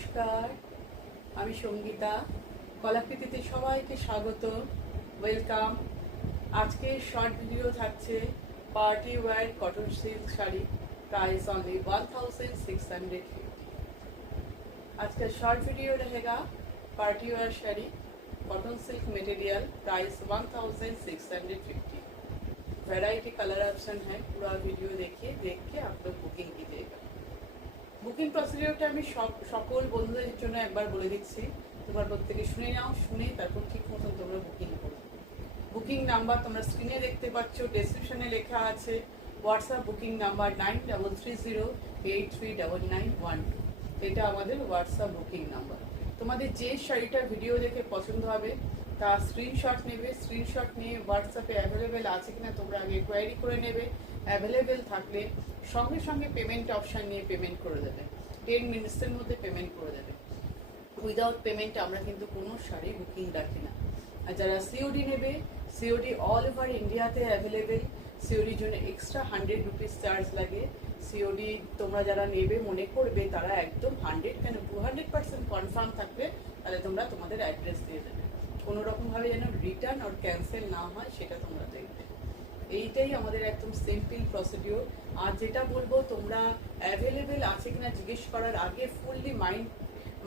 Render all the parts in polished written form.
নমস্কার, আমি সঙ্গীতা। কলাকৃতিতে সবাইকে স্বাগত, ওয়েলকাম। আজকে শর্ট ভিডিও থাকছে party wear cotton silk sari, price only 1650। आज का शॉर्ट वीडियो रहेगा party wear sari cotton silk material, price 1650। Variety colour option है, पूरा वीडियो देखिए, देख के आप लोग बुकिंग कीजिएगा। বুকিং প্রসিডিওরটা আমি সকল বন্ধুদের জন্য একবার বলে দিচ্ছি, তোমরা প্রত্যেকে শুনে নাও, শুনে তারপর ঠিক মতন তোমরা বুকিং করো। বুকিং নাম্বার তোমরা স্ক্রিনে দেখতে পাচ্ছ, ডেসক্রিপশনে লেখা আছে। হোয়াটসঅ্যাপ বুকিং নাম্বার 9330839912, এটা আমাদের হোয়াটসঅ্যাপ বুকিং নাম্বার। তোমাদের যে শাড়িটা ভিডিও দেখে পছন্দ হবে তা স্ক্রিনশট নেবে, স্ক্রিনশট নিয়ে হোয়াটসঅ্যাপে অ্যাভেলেবেল আছে কিনা তোমরা আগে কোয়ারি করে নেবে। অ্যাভেলেবেল থাকলে সঙ্গে সঙ্গে পেমেন্ট অপশান নিয়ে পেমেন্ট করে দেবে, 10 মিনিটসের মধ্যে পেমেন্ট করে দেবে। উইদাউট পেমেন্ট আমরা কিন্তু কোনো শাড়ি বুকিং রাখি না। আর যারা সিওডি নেবে, সিওডি অল ওভার ইন্ডিয়াতে অ্যাভেলেবেল। সিওডির জন্য এক্সট্রা 100 রুপিস চার্জ লাগে। সিওডি তোমরা যারা নেবে মনে করবে তারা একদম 100 কেন 200% কনফার্ম থাকবে, তাহলে তোমরা তোমাদের অ্যাড্রেস দিয়ে দেবে। কোনো রকমভাবে যেন রিটার্ন আর ক্যান্সেল না হয় সেটা তোমরা দেখবে। এইটাই আমাদের একদম সিম্পল প্রসিডিওর। আর যেটা বলবো, তোমরা অ্যাভেলেবেল আছে কিনা জিজ্ঞেস করার আগে ফুললি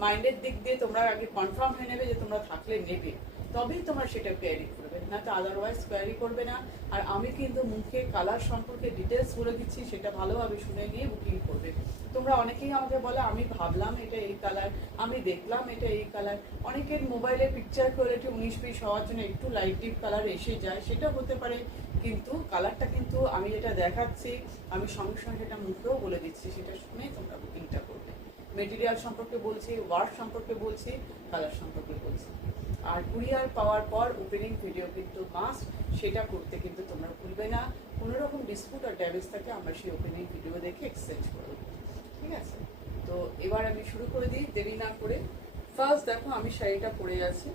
মাইন্ডের দিক দিয়ে তোমরা আগে কনফার্ম হয়ে নেবে যে তোমরা থাকলে নেবে, তবেই তোমরা সেটা কোয়ারি করবে, না তো আদারওয়াইজ কোয়ারি করবে না। আর আমি কিন্তু মুখে কালার সম্পর্কে ডিটেলস বলে দিচ্ছি, সেটা ভালোভাবে শুনে নিয়ে বুকিং করবে। তোমরা অনেকেই আমাকে বলে আমি ভাবলাম এটা এই কালার, আমি দেখলাম এটা এই কালার। অনেকের মোবাইলে পিকচার কোয়ালিটি 19-20 হওয়ার জন্য একটু লাইট ডিপ কালার এসে যায়, সেটা হতে পারে, কিন্তু কালারটা কিন্তু আমি যেটা দেখাচ্ছি আমি সঙ্গে সঙ্গে সেটা মুখেও বলে দিচ্ছি, সেটা শুনেই তোমরা বুকিংটা করবে। মেটেরিয়াল সম্পর্কে বলছি, ওয়ার্ক সম্পর্কে বলছি, কালার সম্পর্কে বলছি। আর কুরিয়ার পাওয়ার পর ওপেনিং ভিডিও কিন্তু মাস্ট, সেটা করতে কিন্তু তোমরা ভুলবে না। কোনো রকম ডিসপুট আর ড্যামেজ থাকে আমরা সেই ওপেনিং ভিডিও দেখে এক্সচেঞ্জ করে দেবো, ঠিক আছে? তো এবার আমি শুরু করে দিই দেরি না করে। ফার্স্ট দেখো আমি শাড়িটা পরে আছি,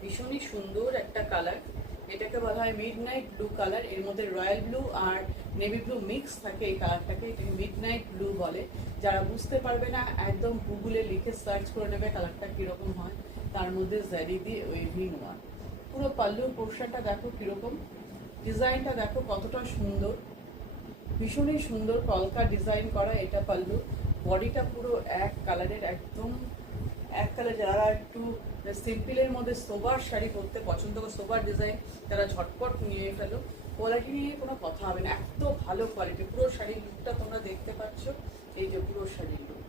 ভীষণই সুন্দর একটা কালার। এটাকে বলা হয় মিডনাইট ব্লু কালার। এর মধ্যে রয়্যাল ব্লু আর নেভি ব্লু মিক্স থাকে এই কালারটাকে, এটাকে মিডনাইট ব্লু বলে। যারা বুঝতে পারবে না একদম গুগলে লিখে সার্চ করে নেবে কালারটা কীরকম হয়। তার মধ্যে জারি দিয়ে ওয়েভিং ওয়ান। পুরো পাল্লুর পোর্শনটা দেখো কীরকম, ডিজাইনটা দেখো কতটা সুন্দর, ভীষণই সুন্দর কলকা ডিজাইন করা এটা পাল্লু। বডিটা পুরো এক কালারের, একদম এক কালার। যারা একটু সিম্পলের মধ্যে সোবার শাড়ি পরতে পছন্দ করে, সোবার ডিজাইন, তারা ঝটপট নিয়ে ফেলো। কোয়ালিটি নিয়ে কোনো কথা হবে না, এত ভালো কোয়ালিটি। পুরো শাড়ির লুকটা তোমরা দেখতে পাচ্ছ, এই যে পুরো শাড়ির লুক,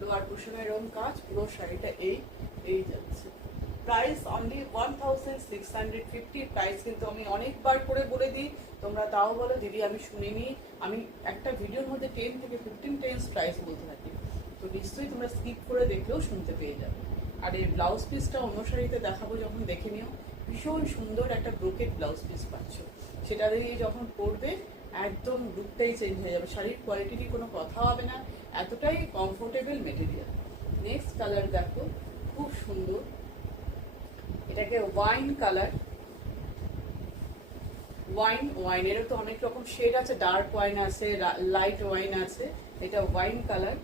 লোয়ার কুশনের রং কাজ, পুরো শাড়িটা এই যাচ্ছে। Price only 1650। প্রাইস কিন্তু আমি অনেকবার করে বলে দিই, তোমরা তাও বলো দিদি আমি শুনিনি। আমি একটা ভিডিওর মধ্যে 10 থেকে 15 টাইমস প্রাইস বলতে থাকি, তো নিশ্চয়ই তোমরা স্কিপ করে দেখলেও শুনতে পেয়ে যাবে। আর এই ব্লাউজ পিসটা অন্য শাড়িতে দেখাবো, যখন দেখে নিও, ভীষণ সুন্দর একটা ব্রোকেট ব্লাউজ পিস পাচ্ছ। সেটা দিয়ে যখন পরবে একদম লুকটাই চেঞ্জ হয়ে যাবে, শাড়ির কোয়ালিটি নিয়ে কোনো কথা হবে না, এতটাই কমফোর্টেবল মেটেরিয়াল। নেক্সট কালার দেখো, খুব সুন্দর, এটাকে ওয়াইন কালার। ওয়াইনেরও তো অনেক রকম শেড আছে, ডার্ক ওয়াইন আছে, লাইট ওয়াইন আছে, এটা ওয়াইন কালার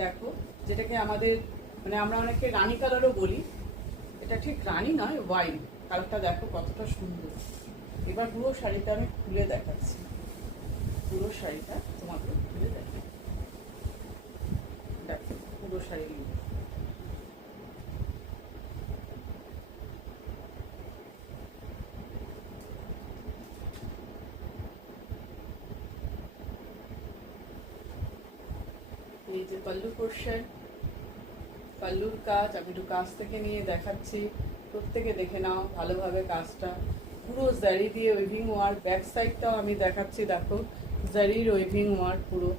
দেখো, যেটাকে আমাদের মানে আমরা অনেকে রানী কালারও বলি। এটা ঠিক রানী নয়, ওয়াইন কালারটা দেখো কতটা সুন্দর। এবার পুরো শাড়িটা আমি খুলে দেখাচ্ছি, পুরো শাড়িটা তোমাকে খুলে দেখাচ্ছি, দেখো পুরো শাড়ি। এই যে পাল্লু পোর্শন, পাল্লুর কাজ আমি একটু কাছ থেকে নিয়ে দেখাচ্ছি, প্রত্যেকে দেখে নাও ভালোভাবে কাজটা। পুরো জারি দিয়ে ওয়েভিং ওয়ার্ক, ব্যাক সাইডটাও আমি দেখাচ্ছি, দেখো জারির ওয়েভিং ওয়ার্ক পুরো।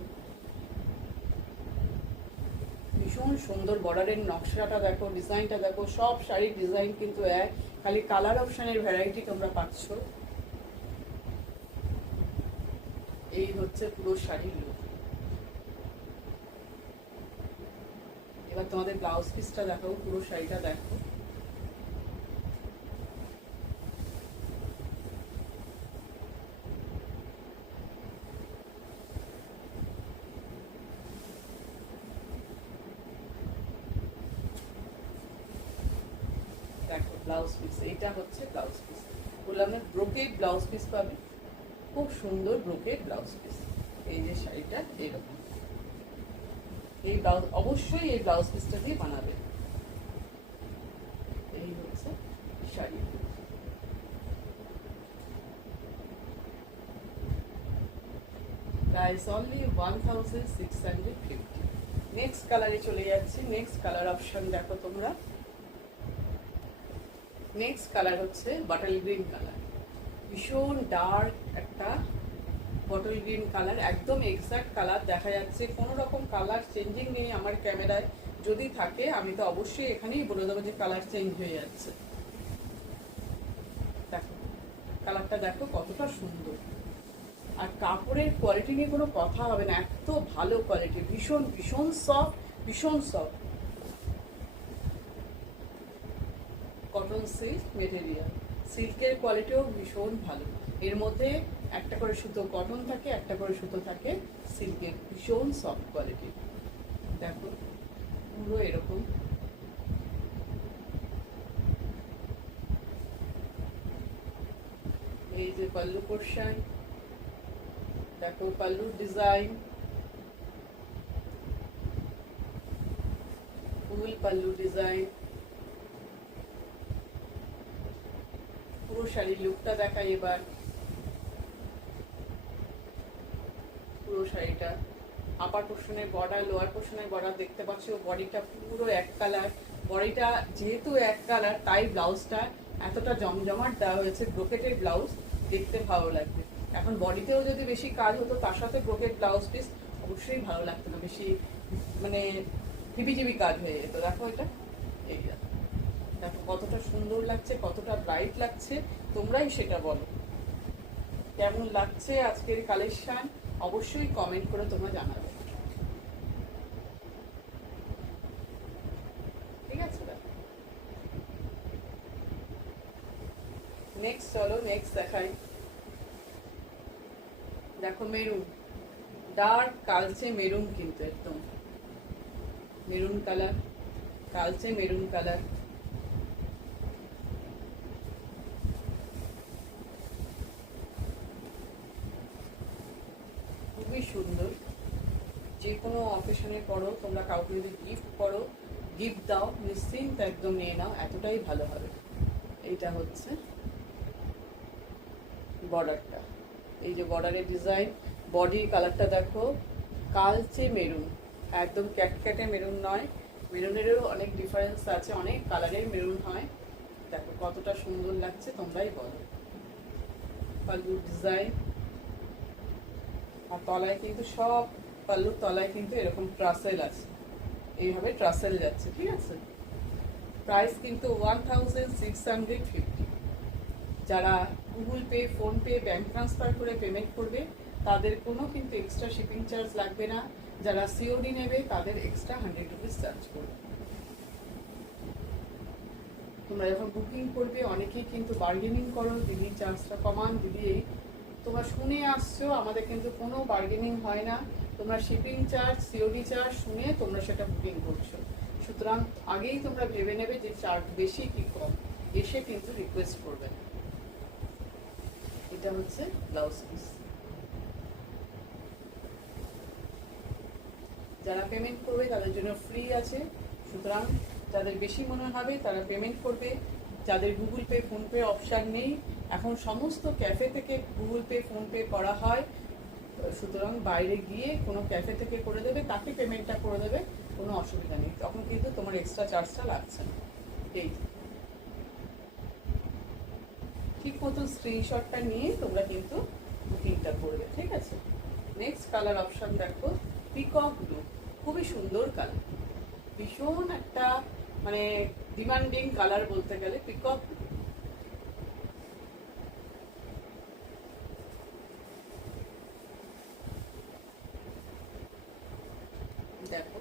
ভীষণ সুন্দর বর্ডারের নকশাটা দেখো, ডিজাইনটা দেখো, সব শাড়ির ডিজাইন কিন্তু এক, খালি কালার অপশানের ভ্যারাইটি তোমরা পাচ্ছ। এই হচ্ছে পুরো শাড়ির লুক। এবার তোমাদের ব্লাউজ পিসটা দেখো, পুরো শাড়িটা দেখো, ব্লাউজ পিস, এইটা হচ্ছে ব্লাউজ পিস। বললাম না ব্রোকেড ব্লাউজ পিস পাবে, খুব সুন্দর ব্রোকেড ব্লাউজ পিস। এই যে শাড়িটা এরকম, এই ব্লাউজ অবশ্যই এই ব্লাউজ পিসটা দিয়ে বানাবে। এই হচ্ছে শাড়ি। Price only 1650। নেক্সট কালারে চলে যাচ্ছি। নেক্সট কালার অপশন দেখো তোমরা। নেক্সট কালার হচ্ছে বটল গ্রিন কালার, ভীষণ ডার্ক একটা বটল গ্রিন কালার, একদম এক্সাক্ট কালার দেখা যাচ্ছে, কোনো রকম কালার চেঞ্জিং নেই আমার ক্যামেরায়। যদি থাকে আমি তো অবশ্যই এখানেই বলে দেবো যে কালার চেঞ্জ হয়ে যাচ্ছে। দেখো কালারটা দেখো কতটা সুন্দর, আর কাপড়ের কোয়ালিটি নিয়ে কোনো কথা হবে না, এত ভালো কোয়ালিটি, ভীষণ ভীষণ সফট, ভীষণ সফট কটন সিল্ক মেটেরিয়াল। সিল্কের কোয়ালিটিও ভীষণ ভালো। এর মধ্যে একটা করে সুতো কটন থাকে, একটা করে সুতো থাকে সিল্কের, ভীষণ সফট কোয়ালিটি। দেখো পুরো এরকম, এই যে পাল্লু পোর্শন, দেখো পাল্লুর ডিজাইন, ফুল পাল্লু ডিজাইন। পুরো শাড়ির লুকটা দেখাই এবার। পুরো শাড়িটা আপার পোর্শনের বর্ডার, লোয়ার পোর্শনের বর্ডার দেখতে পাচ্ছ, বডিটা পুরো এক কালার। বডিটা যেহেতু এক কালার তাই ব্লাউজটা এতটা জমজমাট দেওয়া হয়েছে, ব্রোকেটের ব্লাউজ, দেখতে ভালো লাগবে। এখন বডিতেও যদি বেশি কাজ হতো তার সাথে ব্রোকেট ব্লাউজ পিস, অবশ্যই ভালো লাগতো না, বেশি মানে হিবিজিবি কাজ হয়ে যেত। দেখো এটা, এই দেখো কতটা সুন্দর লাগছে, কতটা ব্রাইট লাগছে, তোমরাই সেটা বলো কেমন লাগছে আজকের কালেকশন, অবশ্যই কমেন্ট করে তোমরা জানাবে। ঠিক আছে, নেক্সট চলো নেক্সট দেখাই। দেখো মেরুন, ডার্ক কালচে মেরুন, কিন্তু একদম মেরুন কালার, কালচে মেরুন কালার। খুবই সুন্দর, যে কোনো অকেশনে করো তোমরা, কাউকে যদি গিফট করো, গিফট দাও, নিশ্চিন্ত একদম নিয়ে নাও, এতটাই ভালো হবে। এইটা হচ্ছে বর্ডারটা, এই যে বর্ডারের ডিজাইন, বডির কালারটা দেখো কালচে মেরুন, একদম ক্যাটক্যাটে মেরুন নয়, মেরুনেরও অনেক ডিফারেন্স আছে, অনেক কালারের মেরুন হয়। দেখো কতটা সুন্দর লাগছে, তোমরাই বলো। পাল্লুর ডিজাইন, আর তলায় কিন্তু সব পাল্লুর তলায় কিন্তু এরকম ট্রাসেল আছে, এইভাবে ট্রাসেল যাচ্ছে। ঠিক আছে, প্রাইস কিন্তু 1650। যারা Google pay, PhonePe, bank transfer করে পেমেন্ট করবে তাদের কোনো কিন্তু এক্সট্রা শিপিং চার্জ লাগবে না। যারা সিওডি নেবে তাদের এক্সট্রা 100 রুপিস চার্জ করবে। তোমরা যখন বুকিং করবে অনেকেই কিন্তু বার্গেনিং করো, দিদি চার্জটা কমান, দিদি এই, তোমরা শুনে আসছো, আমাদের কিন্তু কোনো বার্গেনিং হয় না। তোমরা শিপিং চার্জ, সিওডি চার্জ শুনে তোমরা সেটা বুকিং করছো, সুতরাং আগেই তোমরা ভেবে নেবে যে চার্জ বেশি কি কম, এসে কিন্তু রিকোয়েস্ট করবে না। এটা হচ্ছে ব্লাউজ পিস। যারা পেমেন্ট করবে তাদের জন্য ফ্রি আছে, সুতরাং যাদের বেশি মনে হবে তারা পেমেন্ট করবে। যাদের গুগল পে, ফোনপে অপশান নেই, এখন সমস্ত ক্যাফে থেকে গুগল পে, ফোনপে করা হয়, সুতরাং বাইরে গিয়ে কোনো ক্যাফে থেকে করে দেবে, তাকে পেমেন্টটা করে দেবে, কোনো অসুবিধা নেই, তখন কিন্তু তোমার এক্সট্রা চার্জটা লাগছে না। এই ঠিক মতো স্ক্রিনশটটা নিয়ে তোমরা কিন্তু বুকিংটা করবে। ঠিক আছে, নেক্সট কালার অপশান দেখো, পিকক ব্লু, খুবই সুন্দর কালার, ভীষণ একটা মানে ডিমান্ডিং কালার বলতে গেলে পিকক ব্লু। দেখো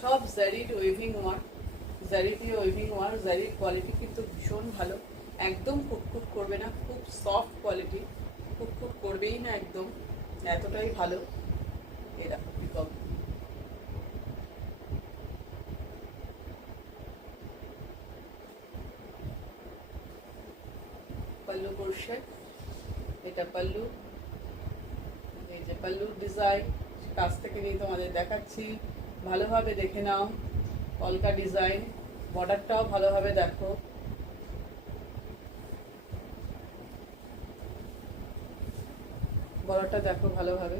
সব জারির ওয়েভিং ওয়ার্ক, জারি দিয়ে ওয়েভিং ওয়ার্ক, জারির কোয়ালিটি কিন্তু ভীষণ ভালো, একদম ফুটফুট করবে না, খুব সফট কোয়ালিটি, ফুটফুট করবেই না একদম, এতটাই ভালো। এই দেখো পিকক, পাল্লু পোর্শন, এটা পাল্লু, এই যে পাল্লুর ডিজাইন কাছ থেকে নিয়ে তোমাদের দেখাচ্ছি, ভালোভাবে দেখে নাও। কলকা ডিজাইন, বর্ডারটাও ভালোভাবে দেখো। বর্ডারটা দেখো ভালোভাবে।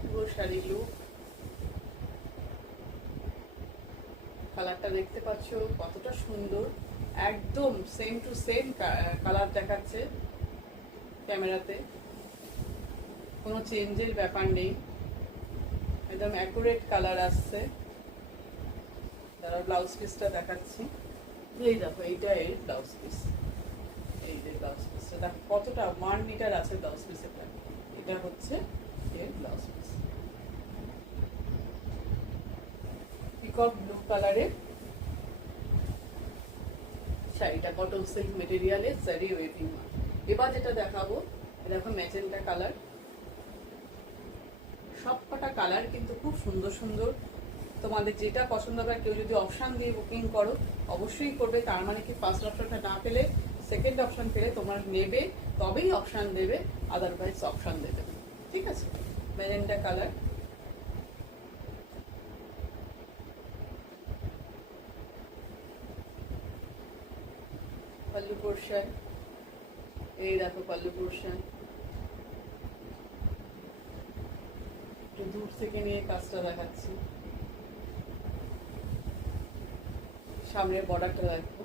পুরো শাড়ি লুক, কালারটা দেখতে পাচ্ছ কতটা সুন্দর, একদম সেম টু সেম কালার দেখাচ্ছে ক্যামেরাতে, কোনো চেঞ্জের ব্যাপার নেই, একদম অ্যাকুরেট কালার আসছে। তারা ব্লাউজ পিসটা দেখাচ্ছি, এই দেখো এইটা এর ব্লাউজ পিস, এই যে ব্লাউজ পিসটা দেখো কতটা 1 মিটার আছে ব্লাউজ পিসেরটা, এটা হচ্ছে এর ব্লাউজ পিস। পিকক ব্লু কালারের শাড়িটা, কটন সিল্ক মেটেরিয়ালের জারি ওয়েভিং। এবার যেটা দেখাবো দেখো ম্যাজেন্টা কালার, সবকটা কালার কিন্তু খুব সুন্দর সুন্দর। তোমাদের যেটা পছন্দ হবে, কেউ যদি অপশান দিয়ে বুকিং করো অবশ্যই করবে, তার মানে কি ফার্স্ট অপশানটা না পেলে সেকেন্ড অপশান পেলে তোমার নেবে, তবেই অপশান দেবে, আদারওয়াইজ অপশান দেবে, ঠিক আছে। ম্যাজেন্টা কালার, পাল্লু পোর্শন, এই দেখো পাল্লু পোর্শন, একটু দূর থেকে নিয়ে কাজটা দেখাচ্ছি। সামনের বর্ডারটা দেখো,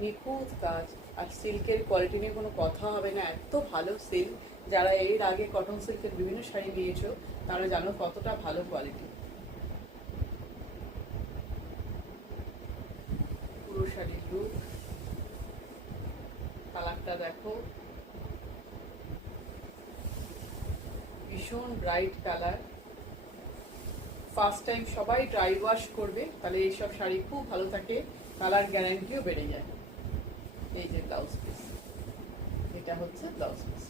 নিখুঁত কাজ, আর সিল্কের কোয়ালিটি নিয়ে কোনো কথা হবে না, এত ভালো সিল্ক। যারা এর আগে কটন সিল্কের বিভিন্ন শাড়ি নিয়েছো তারা জানো কতটা ভালো কোয়ালিটি। পুরো শাড়ির লুক, কালারটা দেখো ভীষণ ব্রাইট কালার। ফার্স্ট টাইম সবাই ড্রাই ওয়াশ করবে, তাহলে এইসব শাড়ি খুব ভালো থাকে, কালার গ্যারান্টিও বেড়ে যায়। এই যে ব্লাউজ পিস, এটা হচ্ছে ব্লাউজ পিস,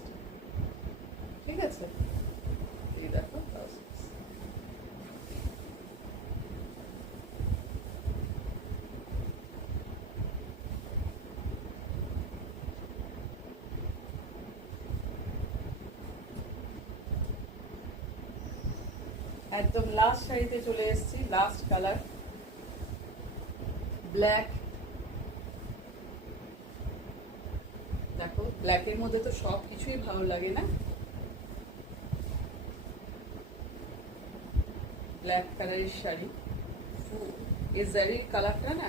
ঠিক আছে। এই দেখো ব্লাউজ পিস, একদম লাস্ট শাড়িতে চলে এসেছি, লাস্ট কালার ব্ল্যাক। দেখো ব্ল্যাকের মধ্যে তো সব কিছুই ভালো লাগে না, ব্ল্যাক কালারের শাড়ি। এই জারির কালারটা না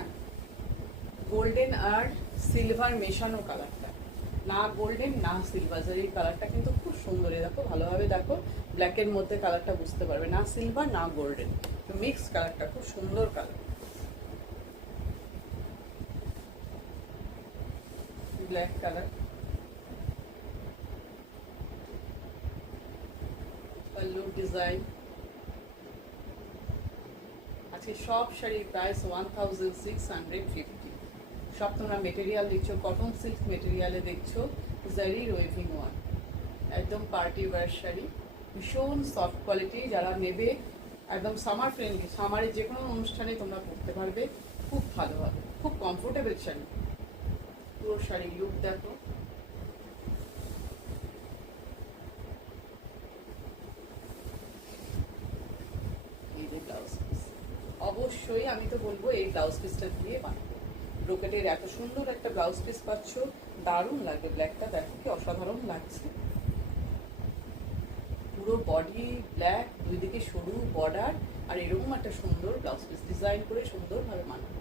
গোল্ডেন আর সিলভার মেশানো কালারটা, না গোল্ডেন না সিলভার, জারির কালারটা কিন্তু খুব সুন্দর। দেখো ভালোভাবে দেখো, ব্ল্যাকের মধ্যে কালারটা বুঝতে পারবে, না সিলভার না গোল্ডেন, মিক্স কালারটা খুব সুন্দর কালার। ব্ল্যাক কালার, পাল্লুর ডিজাইন। আজকে সব শাড়ির প্রাইস 1650। সব তোমরা মেটেরিয়াল দেখছো কটন সিল্ক মেটেরিয়ালে দেখছো, জারির ওয়েভিং ওয়ান, একদম পার্টি ওয়্যার শাড়ি, ভীষণ সফট কোয়ালিটি। যারা নেবে একদম সামার ফ্রেন্ডলি, সামারে যে কোনো অনুষ্ঠানে তোমরা পরতে পারবে, খুব ভালো হবে, খুব কমফোর্টেবল শাড়ি। পুরো শাড়ি লুক দেখো, এই যে ব্লাউজ পিস, অবশ্যই আমি তো বলবো এই ব্লাউজ পিসটা দিয়ে বানাবো। ব্রোকেটের এত সুন্দর একটা ব্লাউজ পিস পাচ্ছ, দারুণ লাগবে। ব্ল্যাকটা দেখো কি অসাধারণ লাগছে, পুরো বডি ব্ল্যাক, দুই দিকে সরু বর্ডার, আর এরকম একটা সুন্দর ব্লাউজ পিস ডিজাইন করে সুন্দরভাবে মানাবো।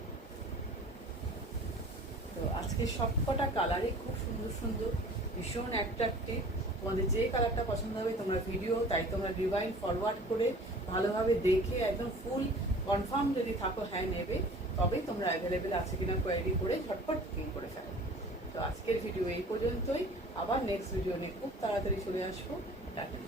তো আজকে সবকটা কালারই খুব সুন্দর সুন্দর, ভীষণ অ্যাট্রাক্টিভ। তোমাদের যে কালারটা পছন্দ হবে তোমরা ভিডিও, তাই তোমরা রিভাইন্ড ফরওয়ার্ড করে ভালোভাবে দেখে একদম ফুল কনফার্ম যদি থাকো হ্যাঁ নেবে, তবেই তোমরা অ্যাভেলেবেল আছে কিনা কোয়ারি করে ঝটপট বুকিং করে ফেলো। তো আজকের ভিডিও এই পর্যন্তই, আবার নেক্সট ভিডিও নিয়ে খুব তাড়াতাড়ি চলে আসবো। টাটা।